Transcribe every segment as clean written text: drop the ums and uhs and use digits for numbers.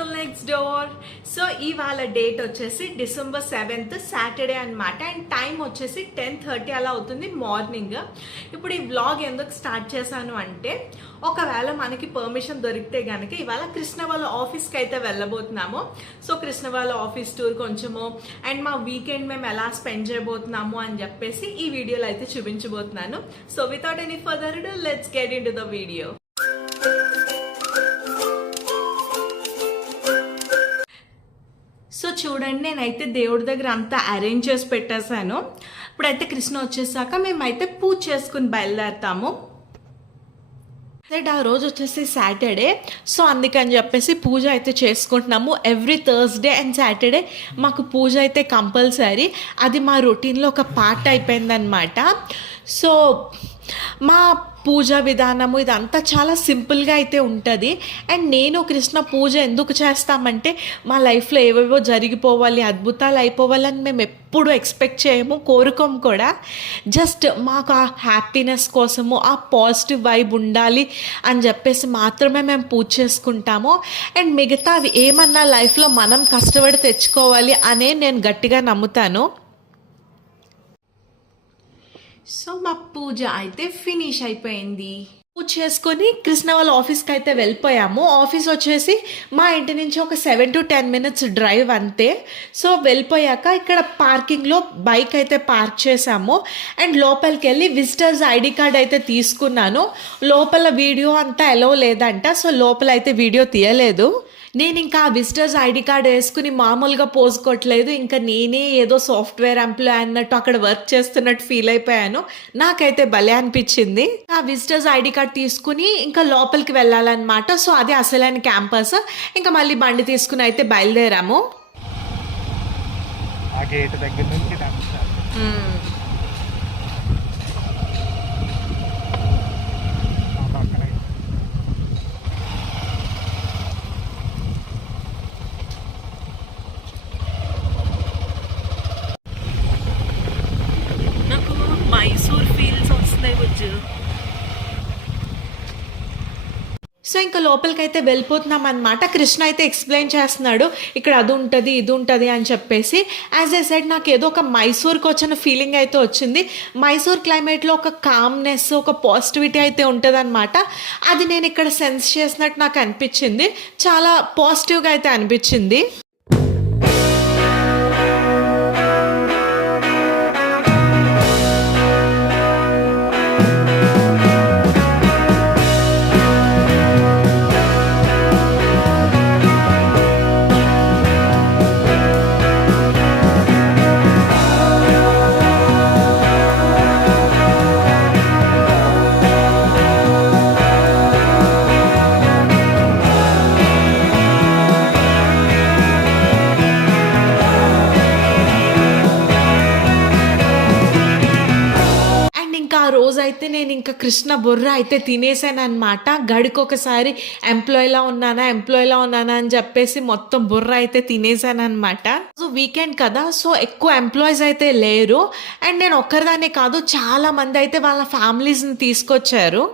Miracle next door. So ఇవాళ date వచ్చేసి December 7th Saturday అనమాట. అండ్ టైం వచ్చేసి 10:30 అలా అవుతుంది మార్నింగ్. ఇప్పుడు ఈ వ్లాగ్ ఎందుకు స్టార్ట్ చేశాను అంటే, ఒకవేళ మనకి పర్మిషన్ దొరికితే కనుక ఇవాళ కృష్ణ వాళ్ళ ఆఫీస్కి అయితే వెళ్ళబోతున్నాము. సో కృష్ణ వాళ్ళ ఆఫీస్ టూర్ కొంచెము అండ్ మా వీకెండ్ మేము ఎలా స్పెండ్ చేయబోతున్నాము అని చెప్పేసి ఈ వీడియోలో అయితే చూపించబోతున్నాను. So without any further ado, let's get into the video. So చూడండి, నేనైతే దేవుడి దగ్గర అంతా అరేంజ్ చేసి పెట్టేశాను. ఇప్పుడైతే కృష్ణ వచ్చేసాక మేమైతే పూజ చేసుకుని బయలుదేరుతాము. ఆ రోజు వచ్చేసి సాటర్డే, సో అందుకని చెప్పేసి పూజ అయితే చేసుకుంటున్నాము. ఎవ్రీ థర్స్డే అండ్ సాటర్డే మాకు పూజ అయితే కంపల్సరీ. అది మా రొటీన్లో ఒక పార్ట్ అయిపోయిందనమాట. సో మా పూజ విధానము ఇదంతా చాలా సింపుల్గా అయితే ఉంటుంది. అండ్ నేను కృష్ణ పూజ ఎందుకు చేస్తామంటే, మా లైఫ్లో ఏవేవో జరిగిపోవాలి, అద్భుతాలు అయిపోవాలని మేము ఎప్పుడు ఎక్స్పెక్ట్ చేయము, కోరుకోము కూడా. జస్ట్ మాకు ఆ హ్యాపీనెస్ కోసము, ఆ పాజిటివ్ వైబ్ ఉండాలి అని చెప్పేసి మాత్రమే మేము పూజ చేసుకుంటాము. అండ్ మిగతావి ఏమన్నా లైఫ్లో మనం కష్టపడి తెచ్చుకోవాలి అనే నేను గట్టిగా నమ్ముతాను. సో మా పూజ అయితే ఫినిష్ అయిపోయింది. పూజ చేసుకొని కృష్ణ వాళ్ళ ఆఫీస్కి అయితే వెళ్ళిపోయాము. ఆఫీస్ వచ్చేసి మా ఇంటి నుంచి ఒక 7 to 10 minutes డ్రైవ్ అంతే. సో వెళ్ళిపోయాక ఇక్కడ పార్కింగ్లో బైక్ అయితే పార్క్ చేసాము. అండ్ లోపలికి వెళ్ళి విజిటర్స్ ఐడి కార్డ్ అయితే తీసుకున్నాను. లోపల వీడియో అంతా ఎలో లేదంట, సో లోపల అయితే వీడియో తీయలేదు. నేను ఇంకా విజిటర్స్ ఐడి కార్డ్ వేసుకుని మామూలుగా పోజ్ కొట్టలేదు. ఇంకా నేనే ఏదో సాఫ్ట్వేర్ ఎంప్లాయ్ అన్నట్టు అక్కడ వర్క్ చేస్తున్నట్టు ఫీల్ అయిపోయాను. నాకైతే భలే అనిపించింది. ఆ విజిటర్స్ ఐడి కార్డ్ తీసుకుని ఇంకా లోపలికి వెళ్ళాలన్నమాట. సో అదే అసలైన క్యాంపస్. ఇంకా మళ్ళీ బండి తీసుకుని అయితే బయలుదేరాము. మైసూర్ ఫీల్స్ వస్తున్నాయి బుజ్జు. సో ఇంకా లోపలికి అయితే వెళ్ళిపోతున్నాం అనమాట. కృష్ణ అయితే ఎక్స్ప్లెయిన్ చేస్తున్నాడు, ఇక్కడ అది ఉంటుంది ఇది ఉంటుంది అని చెప్పేసి. యాజ్ ఐ సెడ్, నాకు ఏదో ఒక మైసూర్కి వచ్చిన ఫీలింగ్ అయితే వచ్చింది. మైసూర్ క్లైమేట్లో ఒక కామ్నెస్, ఒక పాజిటివిటీ అయితే ఉంటుంది అనమాట. అది నేను ఇక్కడ సెన్స్ చేసినట్టు నాకు అనిపించింది. చాలా పాజిటివ్గా అయితే అనిపించింది. రోజైతే నేను ఇంకా కృష్ణ బుర్ర అయితే తినేసాను అనమాట. గడికొకసారి ఎంప్లాయీలా ఉన్నానా అని చెప్పేసి మొత్తం బుర్ర అయితే తినేసాను అనమాట. సో వీకెండ్ కదా, సో ఎక్కువ ఎంప్లాయీస్ అయితే లేరు. అండ్ నేను ఒక్కరిదానే కాదు, చాలా మంది అయితే వాళ్ళ ఫ్యామిలీస్ని తీసుకొచ్చారు.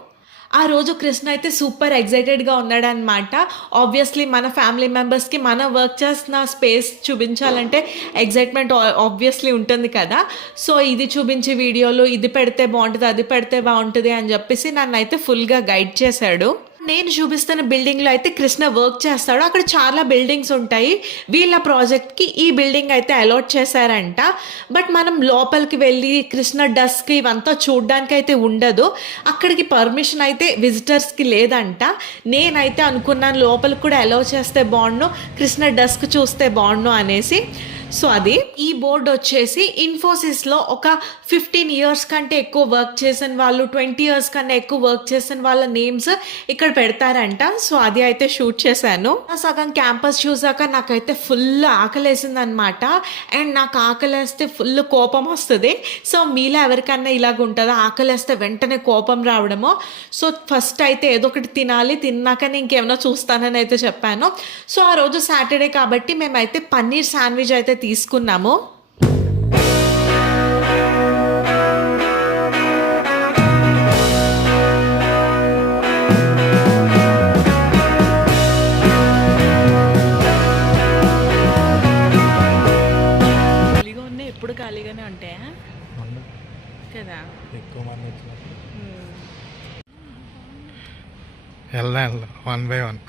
ఆ రోజు కృష్ణ అయితే సూపర్ ఎగ్జైటెడ్గా ఉన్నాడనమాట. ఆబ్వియస్లీ మన ఫ్యామిలీ మెంబర్స్కి మన వర్క్ చేసిన స్పేస్ చూపించాలంటే ఎగ్జైట్మెంట్ ఆబ్వియస్లీ ఉంటుంది కదా. సో ఇది చూపించి వీడియోలో ఇది పెడితే బాగుంటుంది, అది పెడితే బాగుంటుంది అని చెప్పేసి నన్ను అయితే ఫుల్గా గైడ్ చేశాడు. నేను చూపిస్తున్న బిల్డింగ్లో అయితే కృష్ణ వర్క్ చేస్తాడు. అక్కడ చాలా బిల్డింగ్స్ ఉంటాయి. వీళ్ళ ప్రాజెక్ట్కి ఈ బిల్డింగ్ అయితే అలాట్ చేశారంట. బట్ మనం లోపలికి వెళ్ళి కృష్ణ డస్క్ ఇవంతా చూడడానికి అయితే ఉండదు. అక్కడికి పర్మిషన్ అయితే విజిటర్స్కి లేదంట. నేనైతే అనుకున్నాను లోపలికి కూడా అలౌ చేస్తే బాగుండు, కృష్ణ డస్క్ చూస్తే బాగుండు అనేసి. సో అది ఈ బోర్డు వచ్చేసి ఇన్ఫోసిస్లో ఒక 15 years కంటే ఎక్కువ వర్క్ చేసిన వాళ్ళు, 20 years కన్నా ఎక్కువ వర్క్ చేసిన వాళ్ళ నేమ్స్ ఇక్కడ పెడతారంట. సో అది అయితే షూట్ చేశాను. సగం క్యాంపస్ చూసాక నాకైతే ఫుల్ ఆకలేసింది అనమాట. అండ్ నాకు ఆకలేస్తే ఫుల్ కోపం వస్తుంది. సో మీలో ఎవరికన్నా ఇలాగ ఉంటుందా, ఆకలేస్తే వెంటనే కోపం రావడము? సో ఫస్ట్ అయితే ఏదో ఒకటి తినాలి, తిన్నాకనే ఇంకేమైనా చూస్తానని అయితే చెప్పాను. సో ఆ రోజు సాటర్డే కాబట్టి మేమైతే పన్నీర్ శాండ్విచ్ అయితే తీసుకున్నాము. వెళ్దాం 1 by 1.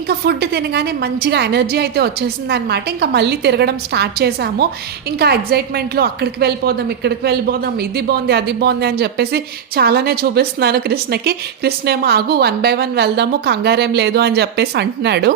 ఇంకా ఫుడ్ తినగానే మంచిగా ఎనర్జీ అయితే వచ్చేసింది అనమాట. ఇంకా మళ్ళీ తిరగడం స్టార్ట్ చేసాము. ఇంకా ఎగ్జైట్మెంట్లో అక్కడికి వెళ్ళిపోదాం, ఇక్కడికి వెళ్ళిపోదాం, ఇది బాగుంది, అది బాగుంది అని చెప్పేసి చాలానే చూపిస్తున్నాను కృష్ణకి. కృష్ణ ఏమో ఆగు 1 by 1 వెళ్దాము, కంగారేం లేదు అని చెప్పేసి అంటున్నాడు.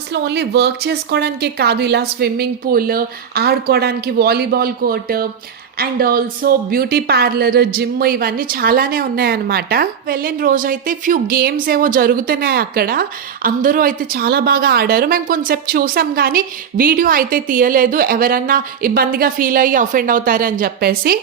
అసలు ఓన్లీ వర్క్ చేసుకోవడానికే కాదు, ఇలా స్విమ్మింగ్ పూల్, ఆడుకోవడానికి volleyball court and also beauty parlour, gym ఇవన్నీ చాలానే ఉన్నాయన్నమాట. వెళ్ళిన రోజైతే ఫ్యూ గేమ్స్ ఏవో జరుగుతున్నాయి అక్కడ. అందరూ అయితే చాలా బాగా ఆడారు. మేము కొంచెంసేపు చూసాం కానీ వీడియో అయితే తీయలేదు, ఎవరన్నా ఇబ్బందిగా ఫీల్ అయ్యి అఫెండ్ అవుతారని చెప్పేసి.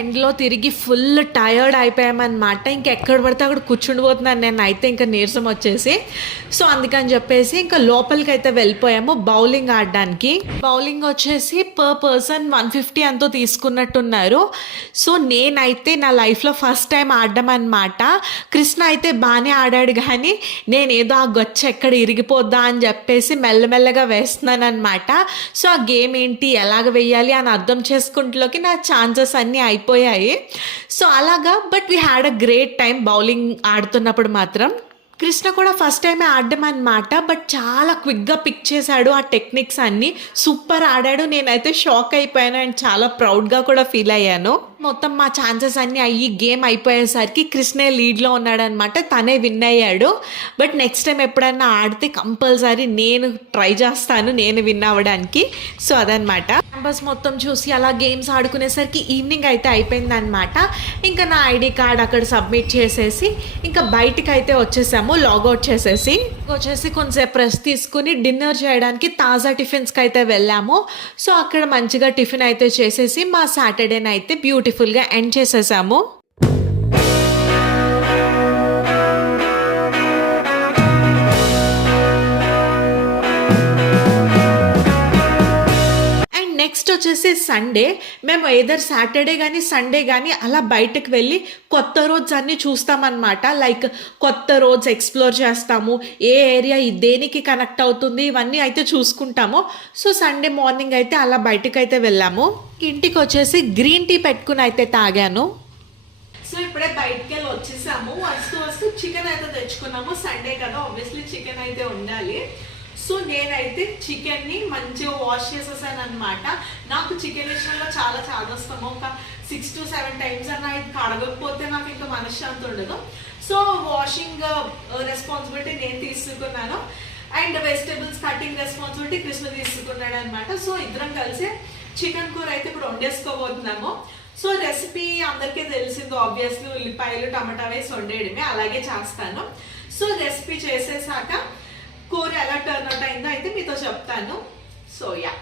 ఎండ్లో తిరిగి ఫుల్ టయర్డ్ అయిపోయామన్నమాట. ఇంకెక్కడ పడితే అక్కడ కూర్చుండిపోతున్నాను నేను అయితే, ఇంకా నీరసం వచ్చేసి. సో అందుకని చెప్పేసి ఇంకా లోపలికి అయితే వెళ్ళిపోయాము బౌలింగ్ ఆడడానికి. బౌలింగ్ వచ్చేసి పర్ పర్సన్ 150 ఎంతో తీసుకున్నట్టున్నారు. సో నేనైతే నా లైఫ్లో ఫస్ట్ టైం ఆడడం అనమాట. కృష్ణ అయితే బాగానే ఆడాడు కానీ నేనేదో ఆ గొచ్చ ఎక్కడ ఇరిగిపోద్దా అని చెప్పేసి మెల్లమెల్లగా వేస్తున్నాను అనమాట. సో ఆ గేమ్ ఏంటి, ఎలాగ వేయాలి అని అర్థం చేసుకుంటలోకి నా ఛాన్సెస్ అన్నీ అయిపోయాయి. సో అలాగా, but we had a great time bowling ఆడుతున్నప్పుడు మాత్రం. కృష్ణ కూడా ఫస్ట్ టైమే ఆడడం అనమాట, బట్ చాలా క్విక్గా పిక్ చేశాడు ఆ టెక్నిక్స్ అన్నీ. సూపర్ ఆడాడు. నేనైతే షాక్ అయిపోయాను అండ్ చాలా ప్రౌడ్గా కూడా ఫీల్ అయ్యాను. మొత్తం మా ఛాన్సెస్ అన్నీ అయ్యి గేమ్ అయిపోయేసరికి కృష్ణే లీడ్లో ఉన్నాడనమాట, తనే విన్ అయ్యాడు. బట్ నెక్స్ట్ టైం ఎప్పుడన్నా ఆడితే కంపల్సరీ నేను ట్రై చేస్తాను నేను విన్ అవ్వడానికి. సో అదనమాట. క్యాంపస్ మొత్తం చూసి అలా గేమ్స్ ఆడుకునేసరికి ఈవినింగ్ అయితే అయిపోయిందనమాట. ఇంకా నా ఐడి కార్డ్ అక్కడ సబ్మిట్ చేసేసి ఇంకా బయటికి అయితే వచ్చేసాము, లాగౌట్ చేసేసి కొంచెంసేపు రెస్ట్ తీసుకుని డిన్నర్ చేయడానికి తాజా టిఫిన్స్కి అయితే వెళ్ళాము. సో అక్కడ మంచిగా టిఫిన్ అయితే చేసేసి మా సాటర్డేని అయితే బ్యూటిఫుల్గా ఎండ్ చేసేసాము. నెక్స్ట్ వచ్చేసి సండే. మేము ఏదర్ సాటర్డే కానీ సండే కానీ అలా బయటకు వెళ్ళి కొత్త రోడ్స్ అన్నీ చూస్తామన్నమాట. లైక్ కొత్త రోడ్స్ ఎక్స్ప్లోర్ చేస్తాము, ఏ ఏరియా దేనికి కనెక్ట్ అవుతుంది ఇవన్నీ అయితే చూసుకుంటాము. సో సండే మార్నింగ్ అయితే అలా బయటకు అయితే వెళ్ళాము. ఇంటికి వచ్చేసి గ్రీన్ టీ పెట్టుకుని అయితే తాగాను. సో ఇప్పుడే బయటకు వెళ్ళి వచ్చేసాము. వస్తూ చికెన్ అయితే తెచ్చుకున్నాము. సండే కదా, ఆబ్వియస్లీ చికెన్ అయితే ఉండాలి. సో నేనైతే చికెన్ని మంచిగా వాష్ చేసేసాను అనమాట. నాకు చికెన్ విషయంలో చాలా చాదస్తాము. ఒక 6 to 7 టైమ్స్ అన్న ఇది కడగకపోతే నాకు ఇంకా మనశ్శాంతి ఉండదు. సో వాషింగ్ రెస్పాన్సిబిలిటీ నేను తీసుకున్నాను and vegetables cutting responsibility Krishna తీసుకున్నాడు అనమాట. సో ఇద్దరం కలిసి చికెన్ కూర అయితే ఇప్పుడు వండేసుకోబోతున్నాము. సో రెసిపీ అందరికీ తెలిసింది, ఆబ్వియస్లీ ఉల్లిపాయలు టమాటా వేసి వండేయడమే, అలాగే చేస్తాను. సో రెసిపీ చేసేసాక కూర ఎలా టర్న్ అవుట్ అయిందో అయితే మీతో చెప్తాను. సో యా,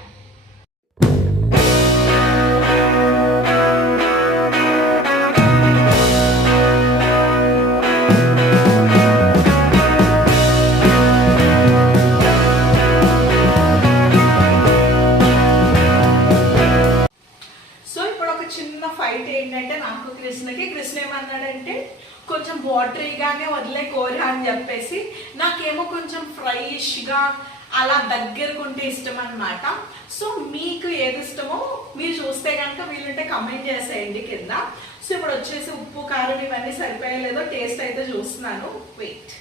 సో ఇప్పుడు ఒక చిన్న ఫైట్ ఏంటంటే నాకు కృష్ణ ఏమన్నాడంటే కొంచెం వాటరీగానే వదిలే కూర అని చెప్పేసి, నాకేమో కొంచెం ఫ్రైష్గా అలా దగ్గరకు ఉంటే ఇష్టం అనమాట. సో మీకు ఏది ఇష్టమో మీరు చూస్తే కనుక వీలుంటే కమెంట్ చేసేయండి కింద. సో ఇప్పుడు వచ్చేసి ఉప్పు కారం ఇవన్నీ సరిపోయలేదో టేస్ట్ అయితే చూస్తున్నాను. వెయిట్,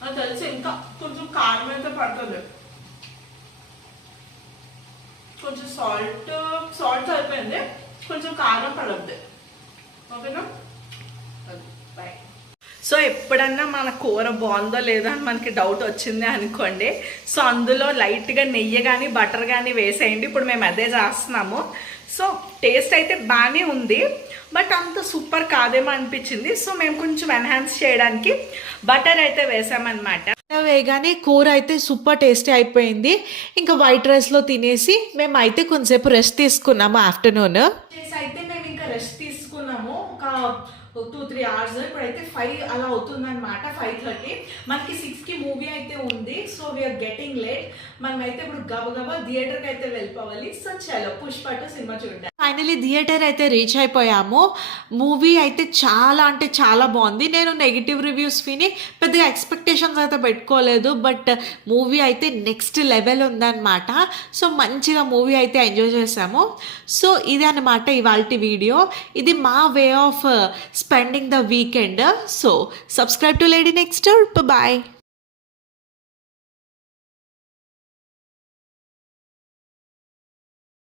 నాకు తెలిసి ఇంకా కొంచెం కారం అయితే పడుతుంది. కొంచెం సాల్ట్ అయిపోయింది, కొంచెం కారం పడుద్ది. ఓకేనా, సో ఎప్పుడన్నా మన కూర బాగుందో లేదో అని మనకి డౌట్ వచ్చింది అనుకోండి, సో అందులో లైట్గా నెయ్యి కానీ బటర్ కానీ వేసేయండి. ఇప్పుడు మేము అదే చేస్తున్నాము. సో టేస్ట్ అయితే బాగానే ఉంది, బట్ అంత సూపర్ కాదేమో అనిపించింది. సో మేము కొంచెం ఎన్హాన్స్ చేయడానికి బటర్ అయితే వేసామన్నమాట. వేయగానే కూర అయితే సూపర్ టేస్టీ అయిపోయింది. ఇంకా వైట్ రైస్లో తినేసి మేము అయితే కొంచెంసేపు రెస్ట్ తీసుకున్నాము ఆఫ్టర్నూన్. అయితే మేము ఇంకా రెస్ట్ తీసుకున్నాము ఒక 2-3 అవర్స్. ఇప్పుడైతే 5 అలా అవుతుంది అనమాట, 5:30. మనకి 6కి మూవీ అయితే ఉంది. So we're getting late. మనమైతే ఇప్పుడు గబగబా థియేటర్కి అయితే వెళ్ళిపోవాలి. సో చలో పుష్ప 2 సినిమా చూద్దాం. ఫైనలీ థియేటర్ అయితే రీచ్ అయిపోయాము. మూవీ అయితే చాలా అంటే చాలా బాగుంది. నేను నెగిటివ్ రివ్యూస్ విని పెద్దగా ఎక్స్పెక్టేషన్స్ అయితే పెట్టుకోలేదు, బట్ మూవీ అయితే నెక్స్ట్ లెవెల్ ఉందన్నమాట. సో మంచిగా మూవీ అయితే ఎంజాయ్ చేసాము. సో ఇది అనమాట ఇవాల్టి వీడియో. ఇది మా way of spending the weekend. So subscribe to Lady Next Door. Bye bye.